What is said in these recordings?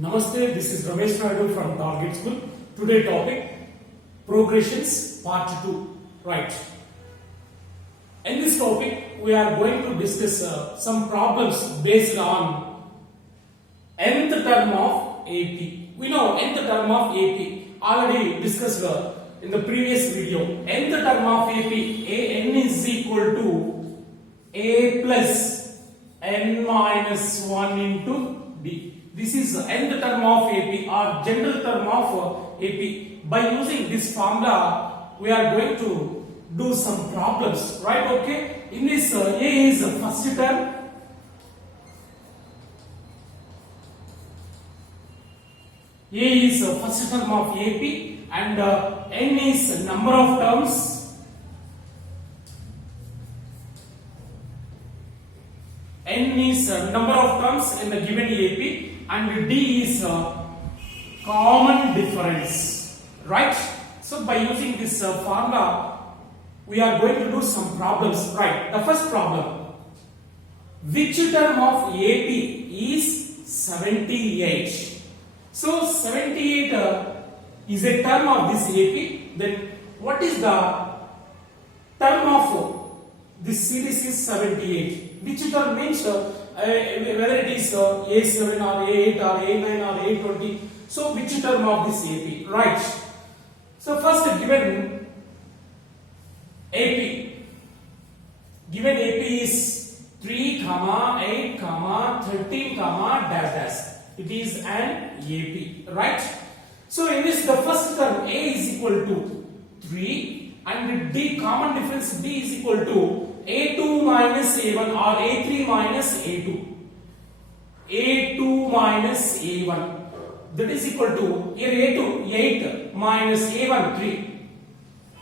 Namaste, this is Ramesh Naidu from Target School. Today topic, progressions part 2. Right. In this topic, we are going to discuss some problems based on nth term of AP. We know nth term of AP, already discussed in the previous video. Nth term of AP, n is equal to a plus n minus 1 into d. This is nth term of AP or general term of AP. By using this formula, we are going to do some problems, right? Okay. In this, A is the first term. A is the first term of AP, and n is the number of terms. N is number of terms in the given AP, and D is common difference, right? So by using this formula, we are going to do some problems, right? The first problem, which term of AP is 78? So 78 is a term of this AP. Then what is the term of this series is 78? Which term means whether it is A7 or A8 or A9 or A20. So which term of this AP, right? So first given AP is 3, 8, 13, dash dash. It is an AP, right? So in this, the first term A is equal to 3 and D, common difference D is equal to A2 minus A1 or A3 minus A2. A2 minus A1, that is equal to here A2 8 minus A1 3.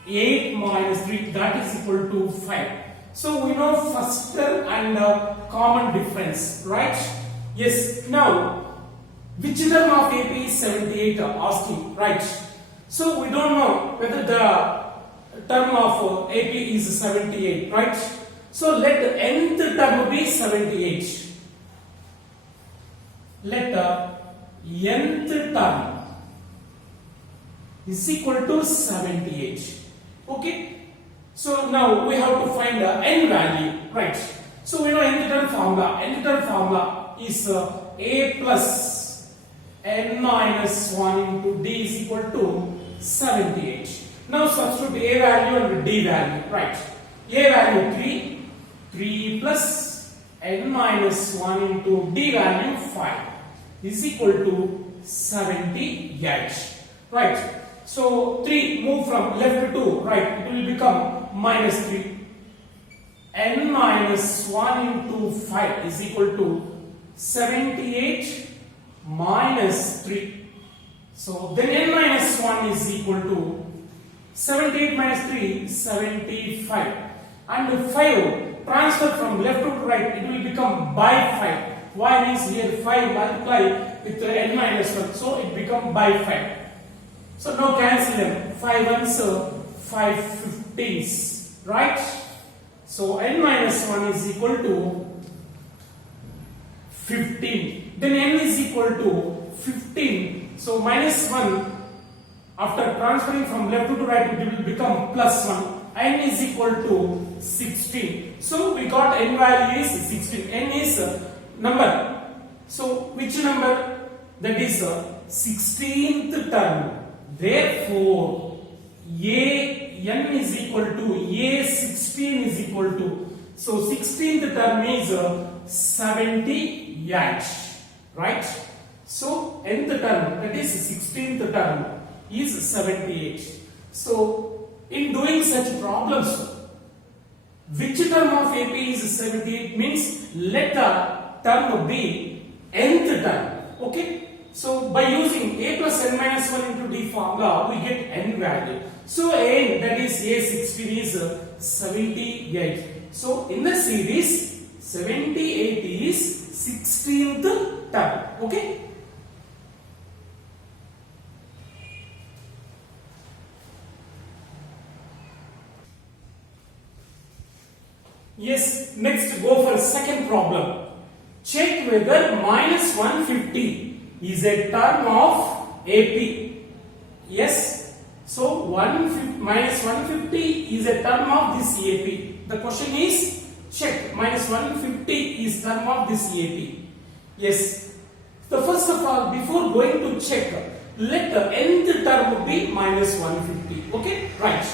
8 minus 3, that is equal to 5. So we know first term and common difference, right? Yes. Now which term of AP is 78 asking, right? So we don't know whether the term of AP is 78, right? So let the nth term be 78. Let the nth term is equal to 78. Okay. So now we have to find the n value, right? So we know nth term formula. Nth term formula is a plus n minus 1 into d is equal to 78. Now substitute A value and D value, right? A value 3 plus n minus 1 into D value 5 is equal to 78, right? So 3 move from left to right, it will become minus 3. N minus 1 into 5 is equal to 78 minus 3. So then n minus 1 is equal to 78 minus 3, 75. And 5 transfer from left to right, it will become by 5. Why means here 5 multiply with n minus 1, so it become by 5. So now cancel them. 5 ones, 5 15s, right? So n minus 1 is equal to 15. Then n is equal to 15. So minus 1. After transferring from left to right, it will become plus 1. N is equal to 16. So we got n value is 16. N is number. So which number? That is 16th term. Therefore, n is equal to A16 is equal to. So 16th term is 78. Right? So nth term, that is 16th term, is 78. So in doing such problems, which term of AP is 78 means let the term be nth term. Okay. So by using A plus n minus 1 into D formula, we get n value. So n, that is A16 is 78. So in the series, 78 is 16th term. Okay. Yes, next go for second problem. Check whether minus 150 is a term of AP. Yes. So minus 150 is a term of this AP. The question is check minus 150 is term of this AP. Yes. So first of all, before going to check, let the nth term be minus 150. Okay, right.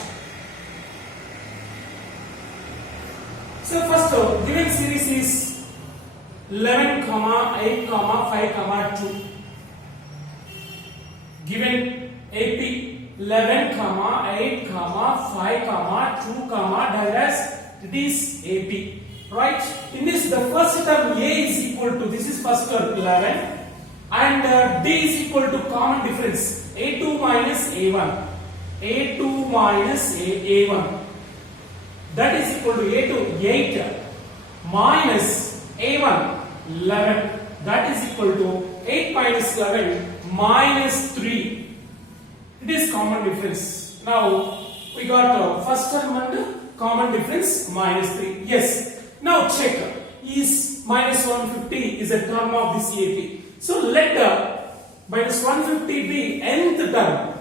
So first given series is 11, 8, 5, 2. Given AP 11, 8, 5, 2, dash it is AP. Right? In this, the first term A is equal to, this is first term 11, and D is equal to common difference A2 minus A1. A2 minus A1. That is equal to A2 8 minus A1 11. That is equal to 8 minus 11 minus 3. It is common difference. Now we got first term and common difference minus 3. Yes. Now check, is minus 150 is a term of this AP. So let minus 150 be nth term.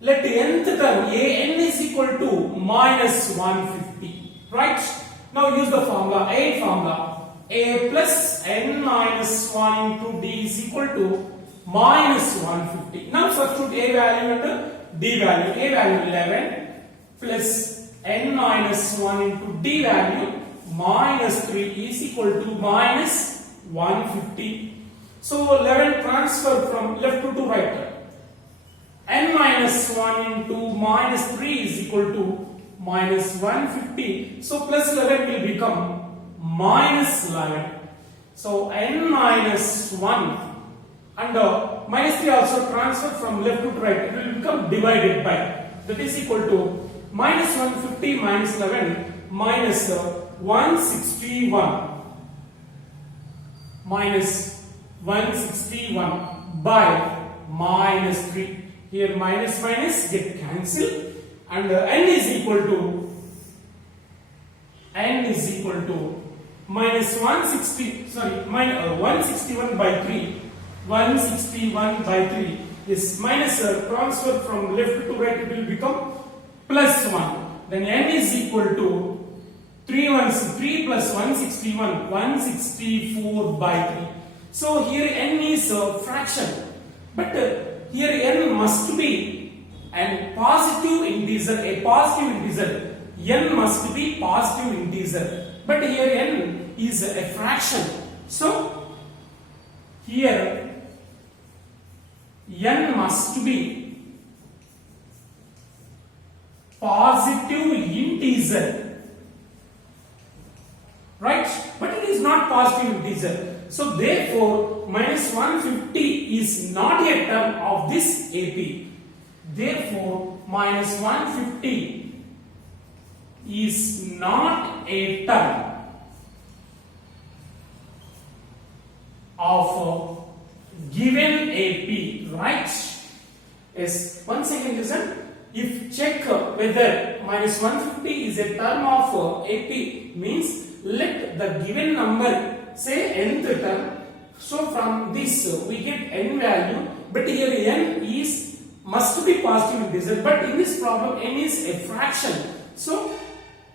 Let the nth term an is equal to minus 150. Right? Now use the formula, A formula. A plus n minus 1 into d is equal to minus 150. Now substitute A value and d value. A value 11 plus n minus 1 into d value minus 3 is equal to minus 150. So 11 transfer from left to right. N minus 1 into minus 3 is equal to minus 150. So plus 11 will become minus 11. So n minus 1 and minus 3 also transfer from left to right. It will become divided by. That is equal to minus 150 minus 11 minus 161 minus 161 by minus 3. Here minus minus get cancelled and n is equal to minus 161 by 3. 161 by 3 is minus transfer from left to right, it will become plus 1. Then n is equal to 3 plus 161, 164 by 3. So here n is a fraction, but here n must be a positive integer, n must be positive integer, but here n is a fraction. So here n must be positive integer, right? But it is not positive integer. So therefore minus 150 is not a term of this AP. Therefore minus 150 is not a term of given AP, right? Yes. Once again listen. If check whether minus 150 is a term of AP, means let the given number say nth term. So from this we get n value, but here n is must be positive integer, but in this problem n is a fraction. So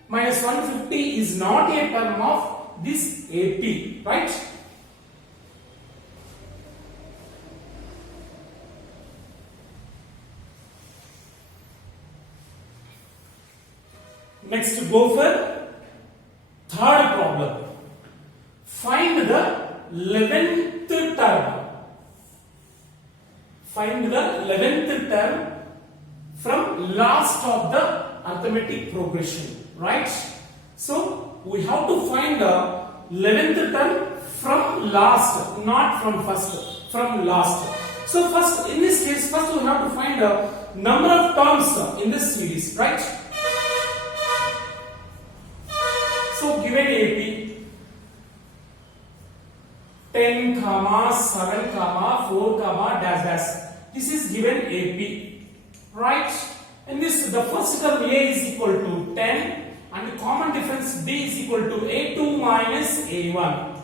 minus 150 is not a term of this AP, right? Next, go for third problem. Find the 11th term. Find the 11th term from last of the arithmetic progression, right? So we have to find the 11th term from last, not from first, from last. So first, in this case, first we have to find the number of terms in this series, right? So given AP 10, 7, 4, dash dash. This is given AP, right? And this the first term A is equal to 10 and the common difference D is equal to A2 minus A1.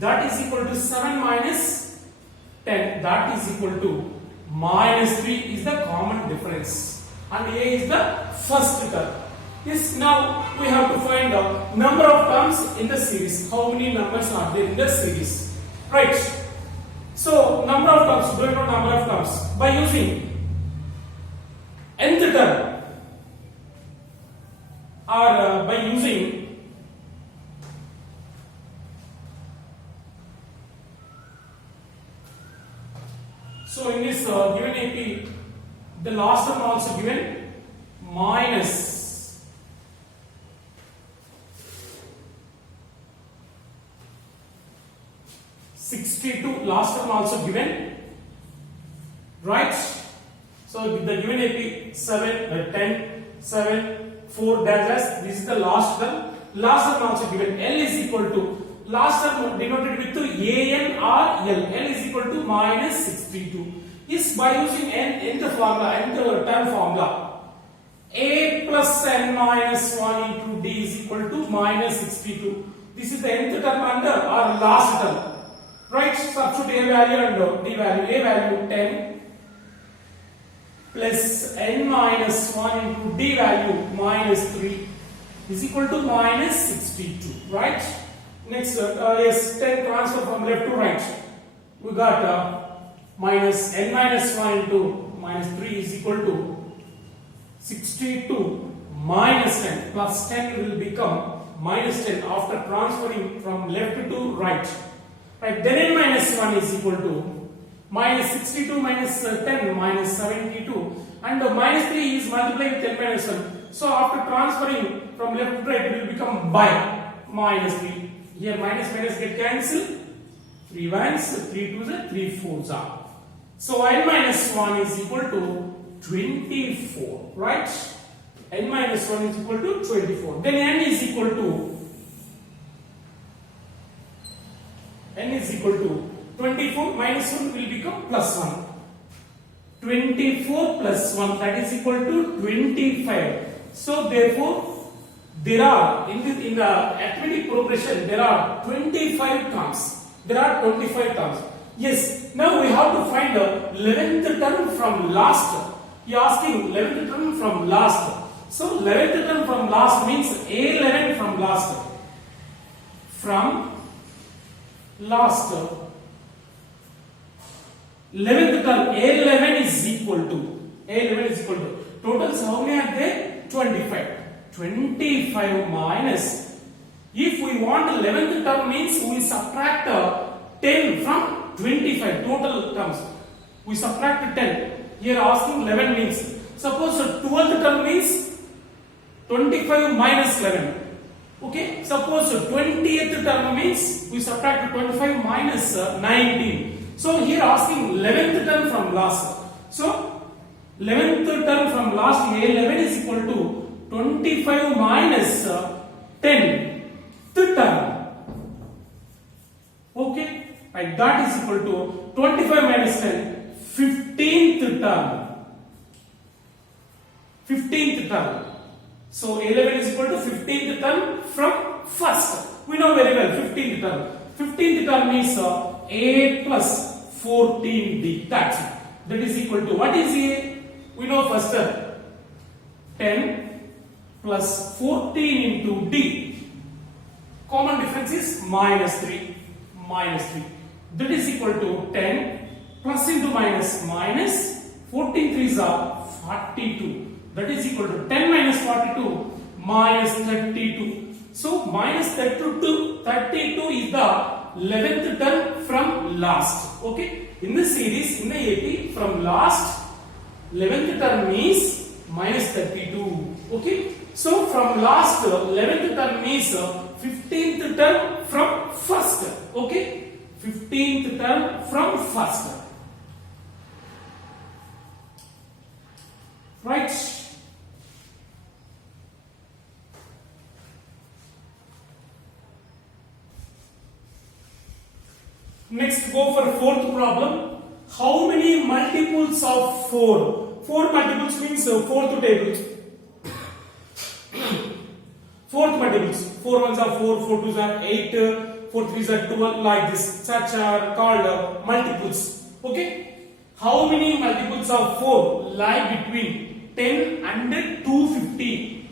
that is equal to 7 minus 10, that is equal to minus 3 is the common difference and A is the first term. Yes, now we have to find the number of terms in the series. How many numbers are there in the series? Right. So number of terms, do you know number of terms? By using nth term or by using so in this given AP, the last term also given minus (62). Last term also given, right? So the given AP 7, 10, 7, 4 dash. This is the last term. Last term also given. L is equal to last term denoted with an or L. L is equal to minus 62. Is by using nth formula, nth term formula. A plus n minus 1 into D is equal to minus 62. This is the nth term under or last term. Right? Substitute A value and D value. A value 10 plus n minus 1 into D value minus 3 is equal to minus 62. Right? Next, yes, 10 transfer from left to right. We got minus n minus 1 into minus 3 is equal to 62 minus 10 plus 10 will become minus 10 after transferring from left to right. Right, then n minus 1 is equal to minus 62 minus 10 minus 72 and minus 3 is multiplied with n minus 1. So after transferring from left to right it will become by minus 3. Here minus minus get cancelled. 3 ones, 3 twos are 3 fours are. So n minus 1 is equal to 24, right? N minus 1 is equal to 24. Then n is equal to 24 minus 1 will become plus 1. 24 plus 1 that is equal to 25. So therefore there are in the arithmetic progression there are 25 terms. There are 25 terms. Yes, now we have to find the 11th term from last. You are asking 11th term from last. So 11th term from last means A11 from last. From last. 11th term A11 is equal to totals how many are there? 25. 25 minus, if we want 11th term means we subtract 10 from 25 total terms. We subtract 10. Here asking 11 means, suppose 12th term means 25 minus 11. Okay, suppose 20th term means we subtract 25 minus 19. So here asking 11th term from last. So 11th term from last A11 is equal to 25 minus 10th term. Okay, and that is equal to 25 minus 10, 15th term. 15th term. So 11 is equal to 15th term from first. We know very well 15th term. 15th term means A plus 14D. That's it. That is equal to what is A? We know first 10 plus 14 into D. Common difference is minus 3. Minus 3. That is equal to 10 plus into minus minus 14 3s are 42. That is equal to 10 minus 42 minus 32. So minus 32 is the 11th term from last. Okay. In the series, in the AP, from last 11th term means minus 32. Okay. So from last 11th term means 15th term from first. Okay. 15th term from first. Right. Next, go for fourth problem. How many multiples of 4? 4 multiples means fourth table. Fourth multiples. 4 ones are 4, 4 twos are 8, 4 3s are 12, like this. Such are called multiples. Okay. How many multiples of 4 lie between 10 and 250?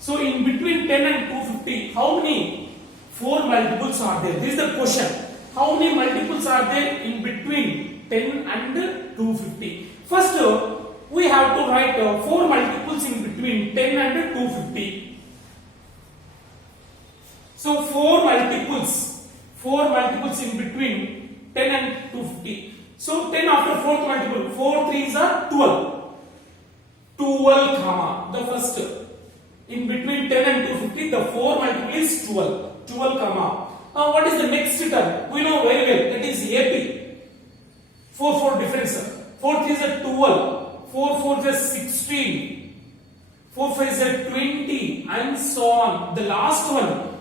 So in between 10 and 250, how many 4 multiples are there? This is the question. How many multiples are there in between 10 and 250? First, we have to write 4 multiples in between 10 and 250. So 4 multiples in between 10 and 250. So 10 after 4th multiple, 4 3s are 12. 12 comma, the first. In between 10 and 250, the 4 multiple is 12. 12 comma. Now what is the next term? We know very well, that is AP. 4 4 difference. 4 3s are 12. 4 4s are 16. 4 5s are 20 and so on. The last one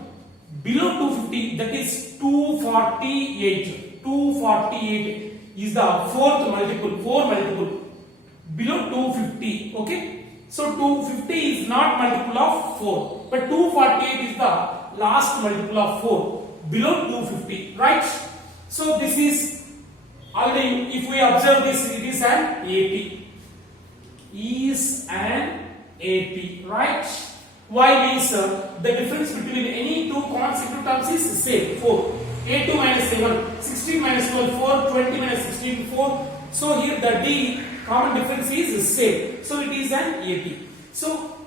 below 250, that is 248. 248 is the 4th multiple. 4 multiple below 250. Okay. So 250 is not multiple of 4, but 248 is the last multiple of 4 below 250, right? So this is already, if we observe this, it is an AP. Is an AP, right? Why means the difference between any two consecutive terms is same, 4. A2 minus A1, 16 minus 12, 4, 20 minus 16, 4. So here the D common difference is same. So it is an AP. So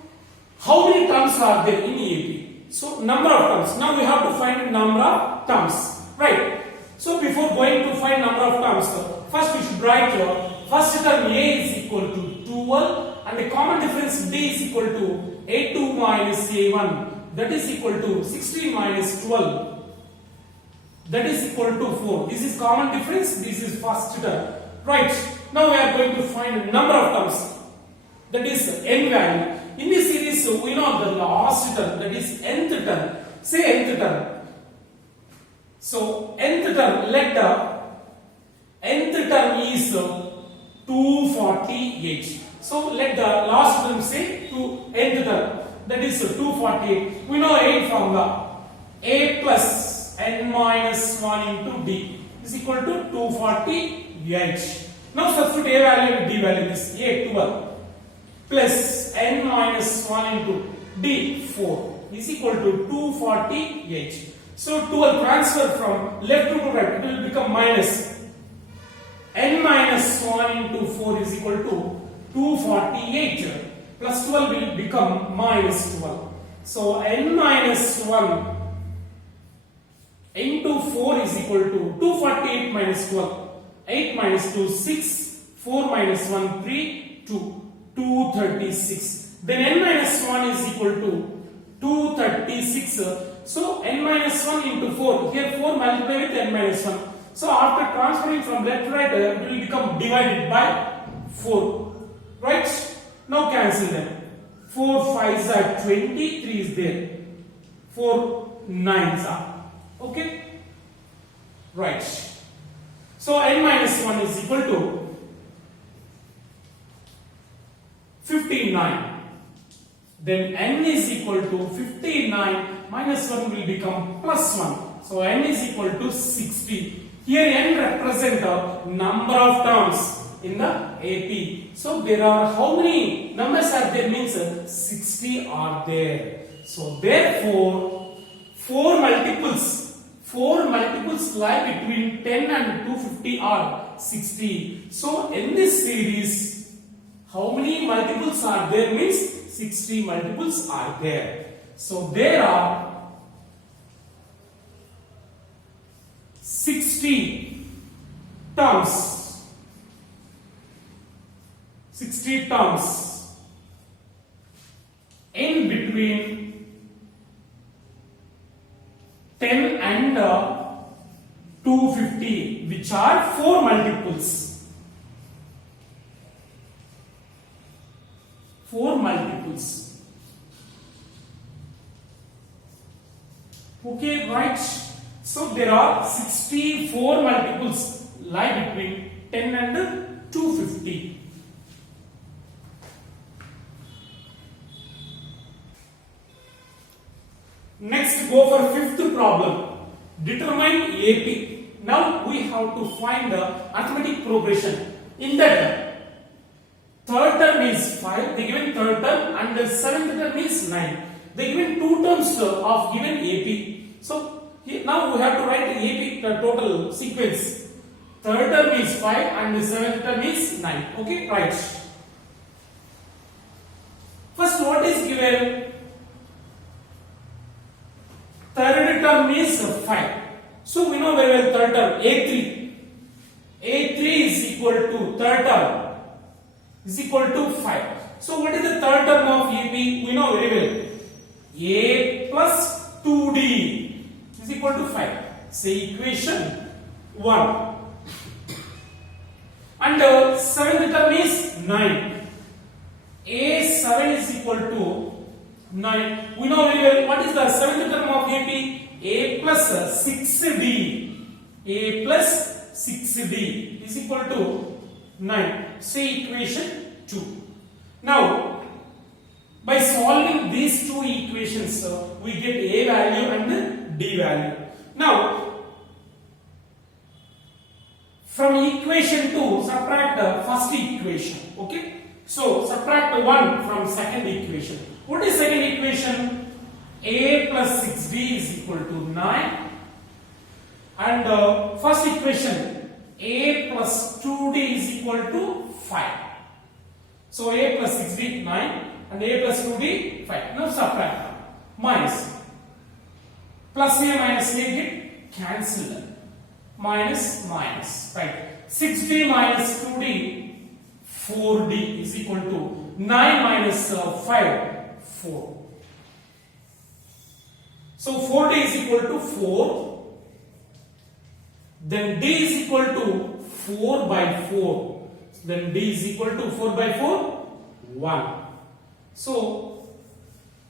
how many terms are there in AP? So number of terms. Now we have to find number of terms, right? So before going to find number of terms, first we should write first term A is equal to 12 and the common difference D is equal to A2 minus A1, that is equal to 16 minus 12, that is equal to 4. This is common difference, this is first term, right? Now we are going to find number of terms, that is n value. In this series we know the last term, that is nth term. Say nth term. So nth term, let the nth term is 248. So let the last term say to nth term, that is 248. We know 8 formula. A plus n minus 1 into d is equal to 248. Now substitute A value and D value. This A 12 plus n minus 1 into D 4 is equal to 248. So 12 transfer from left to right, it will become minus. N minus 1 into 4 is equal to 248 plus 12 will become minus 12. So n minus 1 into 4 is equal to 248 minus 12. 8 minus 2 6, 4 minus 1 3, 2, 236. Then n minus 1 is equal to 236. So n minus 1 into 4, here 4 multiply with n minus 1. So after transferring from left to right, it will become divided by 4. Right? Now cancel them. 4 5s are 20, 3 is there. 4 9s are. Okay? Right. So n minus 1 is equal to 59. Then n is equal to 59 minus 1 will become plus 1. So n is equal to 60. Here n represent the number of terms in the AP. So there are how many numbers are there means 60 are there. So therefore 4 multiples lie between 10 and 250 are 60. So in this series, how many multiples are there means 60 multiples are there. So there are 60 terms. 60 terms in between 10 and 250, which are 4 multiples. 4 multiples. Okay, right? So there are 64 multiples lie between 10 and 250. Next, go for fifth problem. determine AP. Now we have to find the arithmetic progression. In that, third term is 5, they given third term, and the seventh term is 9. They given two terms of given AP. So now we have to write AP total sequence. Third term is 5 and the seventh term is 9. Okay, right. First, what is given? Third term is 5. So we know very well third term A3. A3 is equal to third term is equal to 5. So what is the third term of AP? We know very well. A plus 2D is equal to 5. Say equation 1. And the seventh term is 9. A7 is equal to 9. We know very well what is the seventh term of AP? A plus 6D. A plus 6D is equal to 9. Say equation 2. Now, by solving these two equations, we get A value and D value. Now, from equation 2, subtract the first equation. Okay? So, subtract 1 from second equation. What is second equation? A plus 6D is equal to 9. And first equation, A plus 2D is equal to 5. So, A plus 6D, 9. And A plus 2D, 5. Now, subtract them. Minus. Plus A minus A get cancelled. Minus, minus, right. 6D minus 2D, 4D is equal to 9 minus 5, 4. So 4D is equal to 4. Then D is equal to 4 by 4. Then D is equal to 4 by 4, 1. So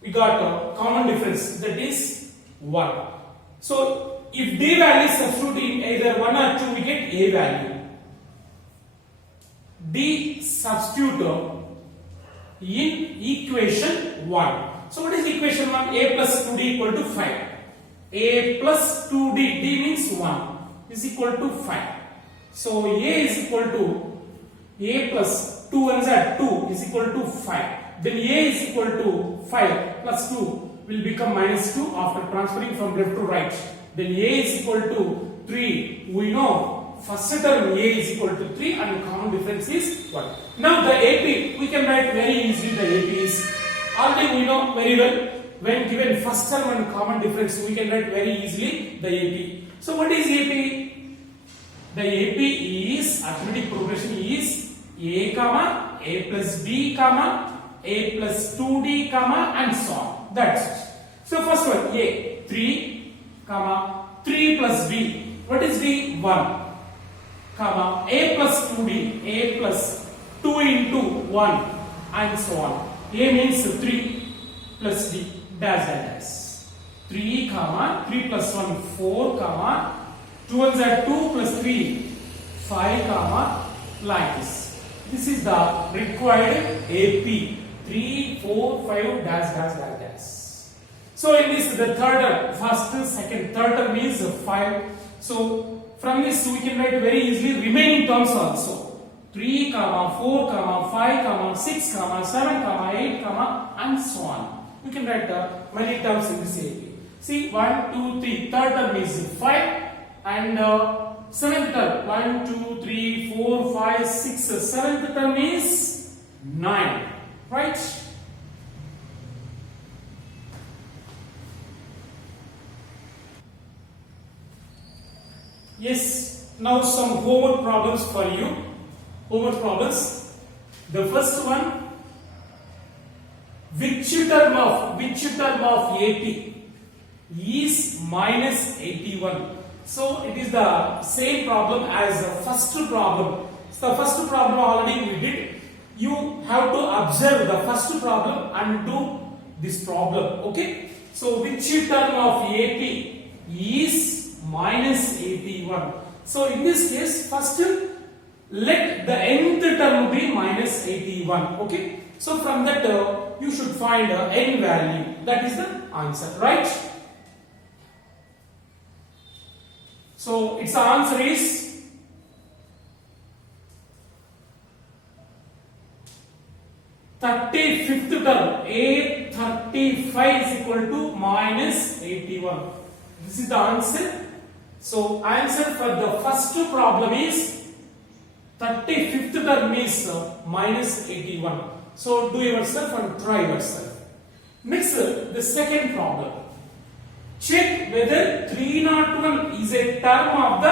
we got a common difference, that is 1. So if D value is substituted in either 1 or 2, we get A value. D substitute in equation 1. So what is equation 1? A plus 2D equal to 5. A plus 2D, D means 1, is equal to 5. So A is equal to A plus 2 ones are 2 is equal to 5. Then A is equal to 5 plus 2 will become minus 2 after transferring from left to right. Then A is equal to 3. We know first term A is equal to 3 and common difference is 1. Now the AP, we can write very easily the AP is, already we know very well, when given first term and common difference, we can write very easily the AP. So what is AP? The AP is, arithmetic progression is A comma, A plus B comma, A plus 2D comma and so on. That's it. So first one, A, 3 comma, 3 plus B. What is B? 1 comma, A plus 2D, A plus 2 into 1 and so on. A means 3 plus D, dash dash. 3 comma, 3 plus 1, 4 comma, 2 ones are 2 plus 3, 5 comma, like this. This is the required AP. 3, 4, 5, dash dash dash dash. So in this, the third term, first, second, third term is 5. So from this we can write very easily remaining terms also. 3 comma 4 comma 5 comma 6 comma 7 comma 8 comma and so on. We can write many terms in this AP. See, 1, 2, 3. Third term is 5 and seventh term 1, 2, 3, 4, 5, 6. Seventh term is 9. Right? Yes, now some homework problems for you. Homework problems. The first one, which term of AP is minus 81? So it is the same problem as the first problem. So the first problem already we did. You have to observe the first problem and do this problem. Okay? So which term of AP is minus 81? So in this case, first let the nth term be minus 81. Okay? So from that you should find n value. That is the answer, right? So its answer is 35th term. A 35 is equal to minus 81. This is the answer. So answer for the first problem is 35th term is minus 81. So do yourself and try yourself. Next, the second problem. Check whether 301 is a term of the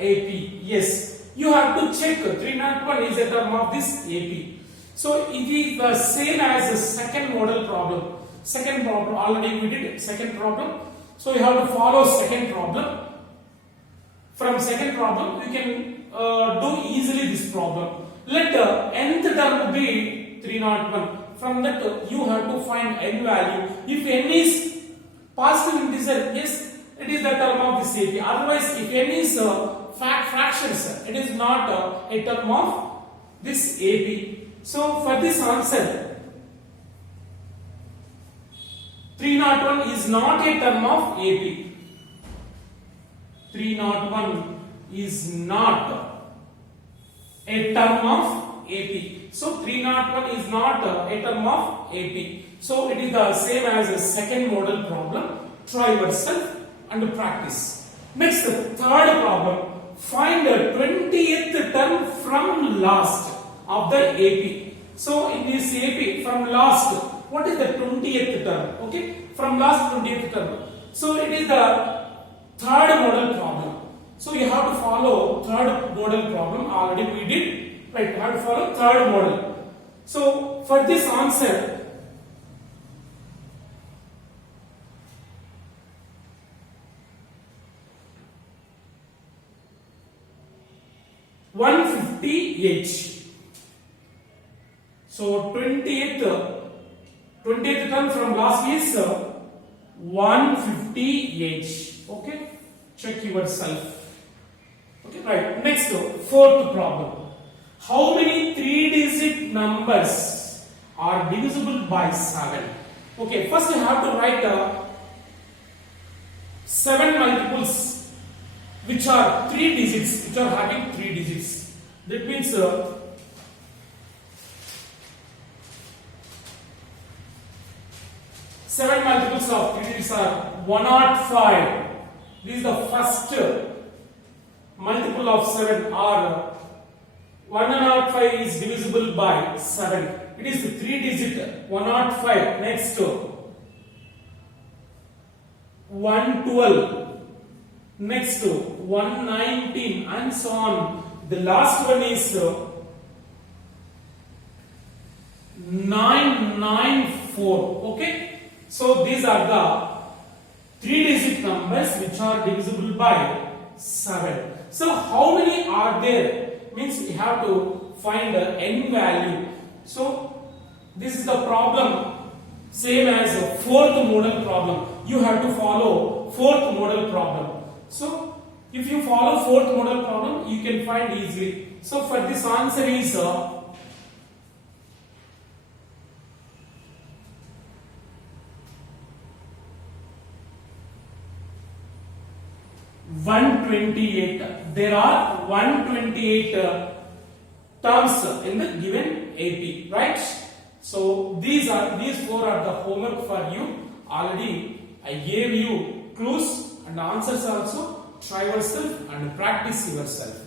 AP. Yes, you have to check 301 is a term of this AP. So it is the same as the second model problem. Second problem already we did second problem. So you have to follow second problem. From second problem you can do easily this problem. Let nth term be 301. From that you have to find n value. If n is positive integer, yes, it is the term of this AP. Otherwise, if n is fractions, it is not a term of this AP. So for this answer, 301 is not a term of AP. 301 is not a term of AP. So 301 is not a term of AP. So it is the same as a second model problem. Try yourself and practice. Next, third problem. Find the 20th term from last of the AP. So in this AP from last, what is the 20th term? Okay, from last 20th term. So it is the third model problem. So you have to follow third model problem. Already we did. Right, you have to follow third model. So for this answer, $150H. So 20th term from last is 150H. Okay, check yourself. Okay, right. Next, fourth problem. How many 3-digit numbers are divisible by 7? Okay, first you have to write 7 multiples which are 3 digits, which are having 3 digits. That means 7 multiples of 3 digits are 105. This is the first multiple of 7, or 105 is divisible by 7. It is 3 digit 105. Next, 112. Next, 119, and so on. The last one is 994. Okay. So these are the 3-digit numbers which are divisible by 7. So how many are there? Means we have to find the n value. So this is the problem, same as a fourth model problem. You have to follow fourth model problem. So if you follow fourth model problem, you can find easily. So for this answer is 128. There are 128 terms in the given AP, right? So these 4 are the homework for you. Already I gave you clues and answers also. Try yourself and practice yourself.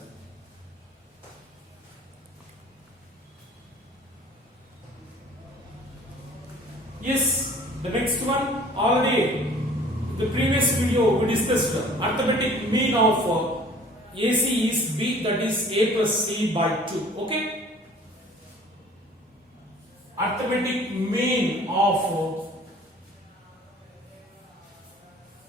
Yes, the next one, already the previous video we discussed arithmetic mean of AC is B, that is A plus C by 2. Okay? Arithmetic mean of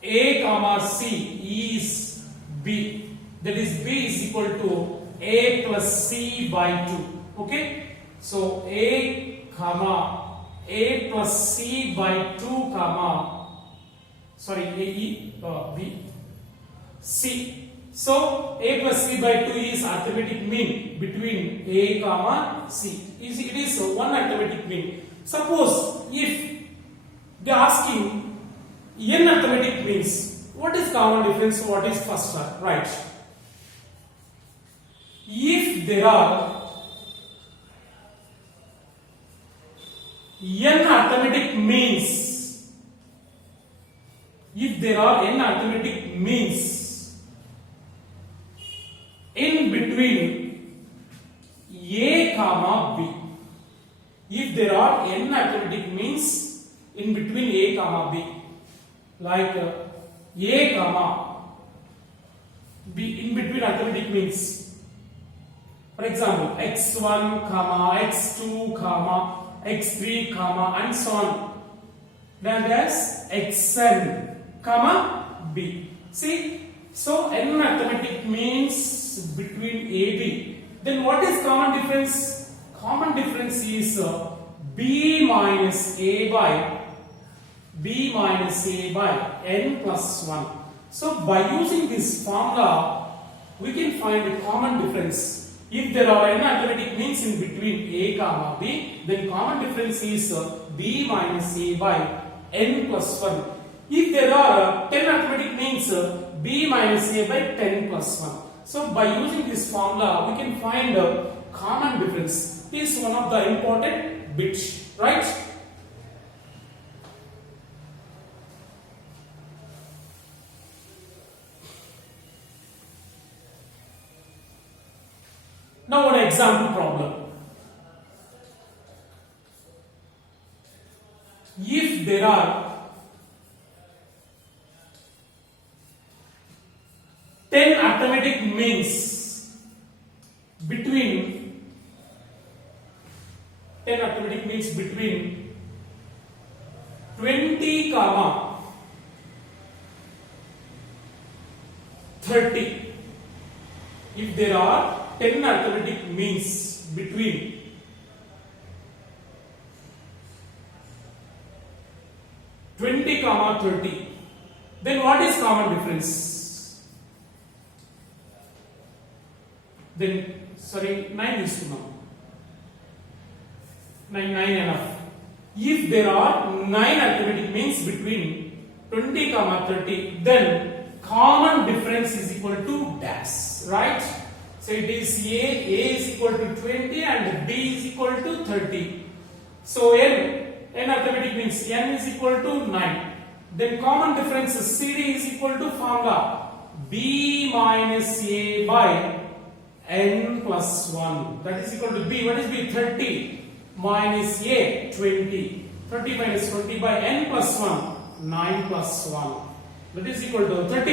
A comma C is B, that is B is equal to A plus C by 2. Okay? So A comma A plus C by 2 comma B C. So A plus C by 2 is arithmetic mean between A comma C. It is one arithmetic mean. Suppose if they are asking n arithmetic means, What is common difference? What is first one? Right. If there are n arithmetic means, if there are n arithmetic means in between A comma B, if there are n arithmetic means in between A comma B, like A comma B, in between arithmetic means, for example, x1 comma x2 comma x3 comma and so on, then as xn comma b. See, so n arithmetic means between a b. Then what is common difference? Common difference is b minus a by n plus 1. So by using this formula, we can find a common difference. If there are n arithmetic means in between a comma b, then common difference is b minus a by n plus 1. If there are 10 arithmetic means b minus a by 10 plus 1. So by using this formula, we can find a common difference. This is one of the important bits, right? Now an example problem. If there are 10 arithmetic means between 20 comma 30, if there are 10 arithmetic means between 20 comma 30, then what is common difference? Then 9 is to now. 9 enough. If there are 9 arithmetic means between 20 comma 30, then common difference is equal to dash, right? So it is A is equal to 20 and B is equal to 30. So n arithmetic means n is equal to 9. Then common difference CD is equal to formula B minus A by n plus 1. That is equal to B. What is B? 30 minus A 20. 30 minus 20 by n plus 1, 9 plus 1. That is equal to 30